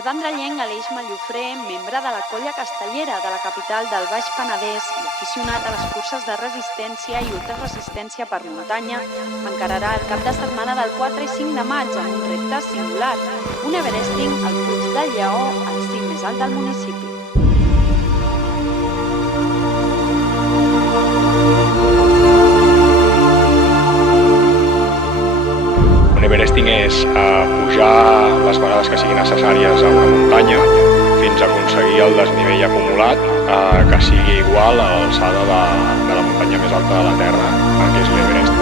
El vendrellenc Aleix Mallofré, membre de la colla castellera de la capital del Baix Penedès i aficionat a les curses de resistència i ultraresistència per muntanya, encararà el cap de setmana del 4 i 5 de maig amb un repte singular, un Everesting al Puig del Lleó, el cim més alt del municipi. Un Everesting és pujar les vegades que siguin necessàries a una muntanya fins a aconseguir el desnivell acumulat que sigui igual a l'alçada de la muntanya més alta de la Terra, que és l'Everest.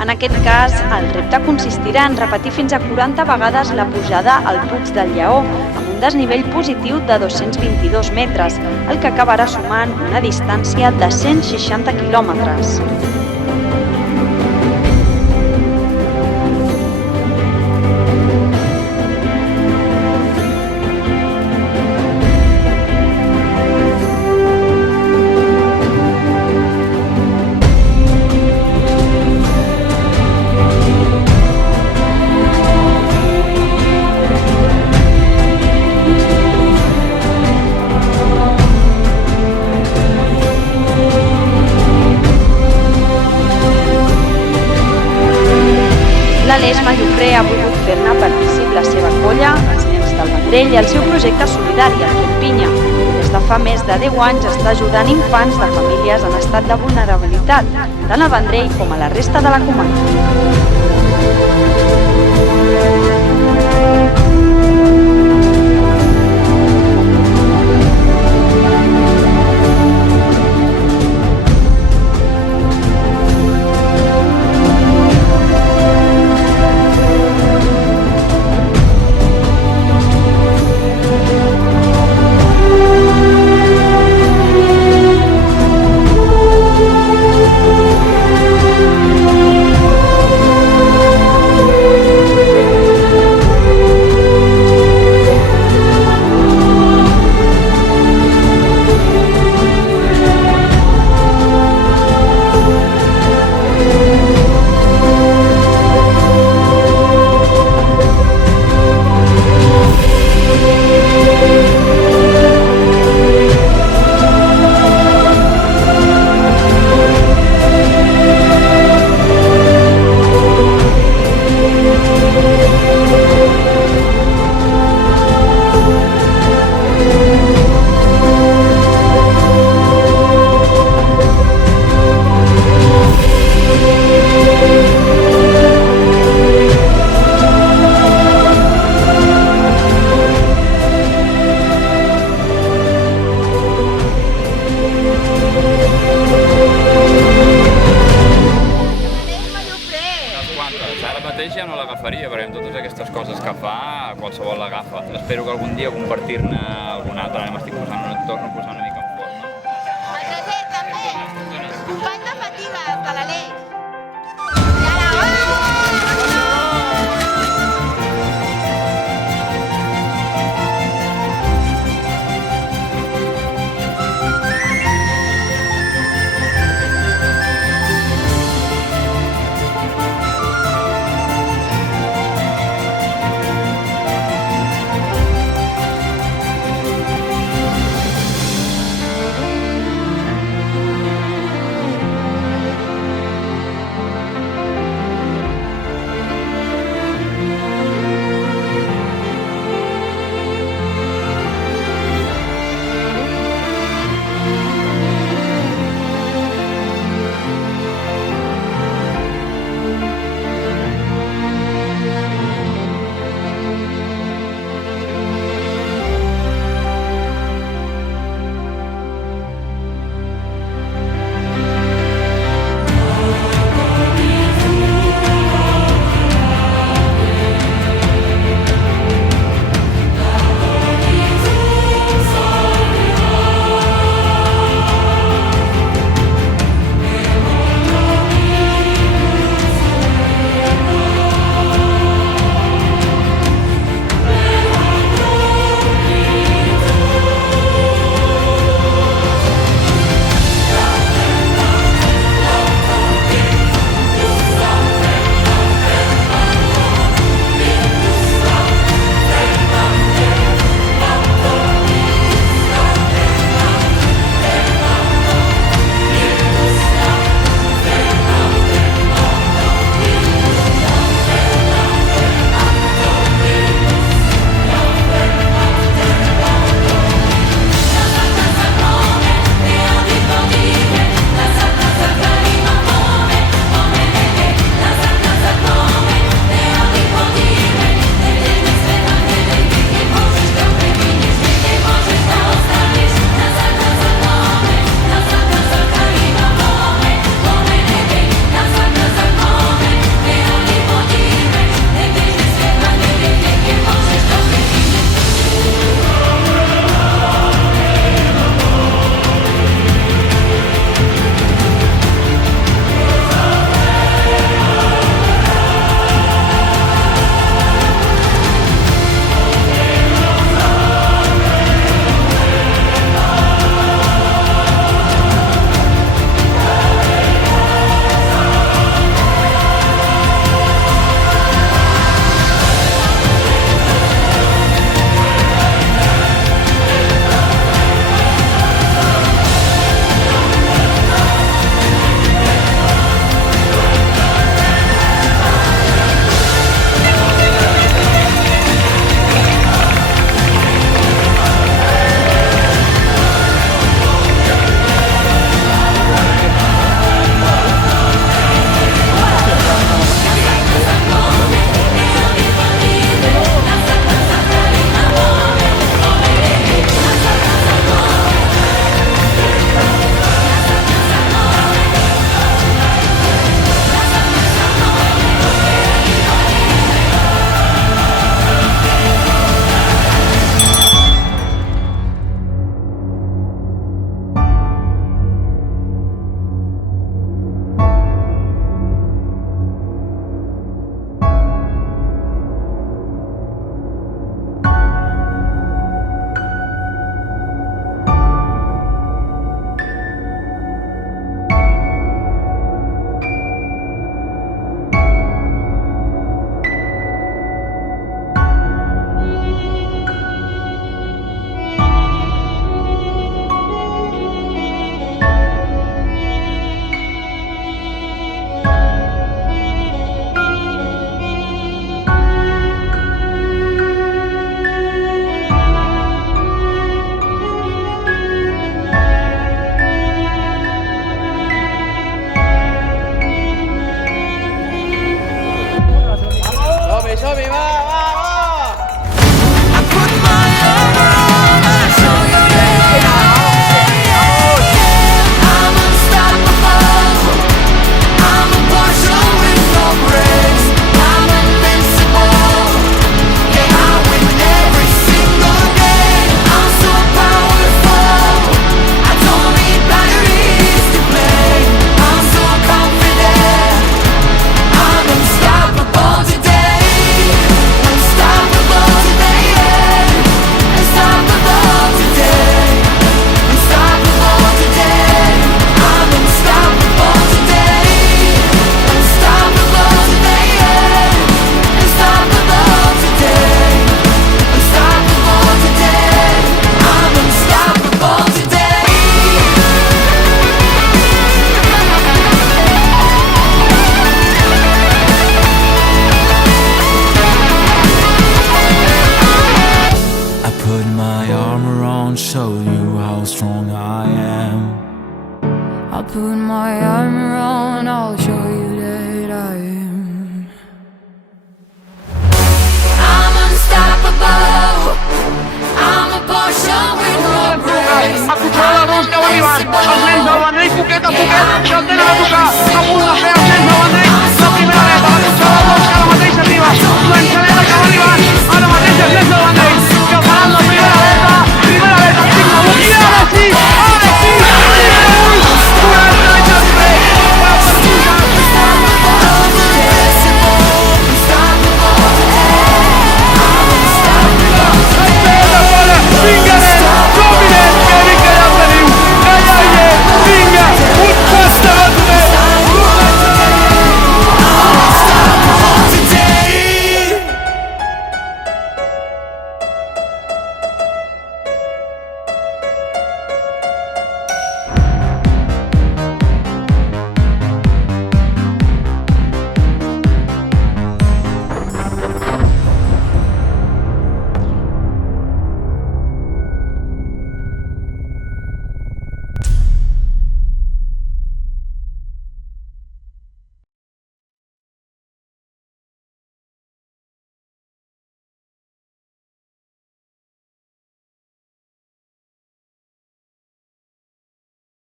En aquest cas, el repte consistirà en repetir fins a 40 vegades la pujada al Puig del Lleó, amb un desnivell positiu de 222 metres, el que acabarà sumant una distància de 160 quilòmetres. L'Aleix Mallofré ha volgut fer-ne partícip la seva colla, els nens del Vendrell i el seu projecte solidari, el Quim Pinya. Des de fa més de 10 anys està ajudant infants de famílies en estat de vulnerabilitat, tant al Vendrell com a la resta de la comarca. Ara mateix ja no l'agafaria, perquè amb totes aquestes coses que fa, qualsevol l'agafa. Espero que algun dia compartir-ne alguna altra. Ara m'estic torno a posar una mica en forma. El Roger també, company de fatigues de l'Aleix. put my armor on, I'll show you that I am. I'm unstoppable. I'm a Porsche with no brakes. A controlar l'ús que va arribant, els nens del Vendrell, poquet a poquet, ja el tenen a tocar.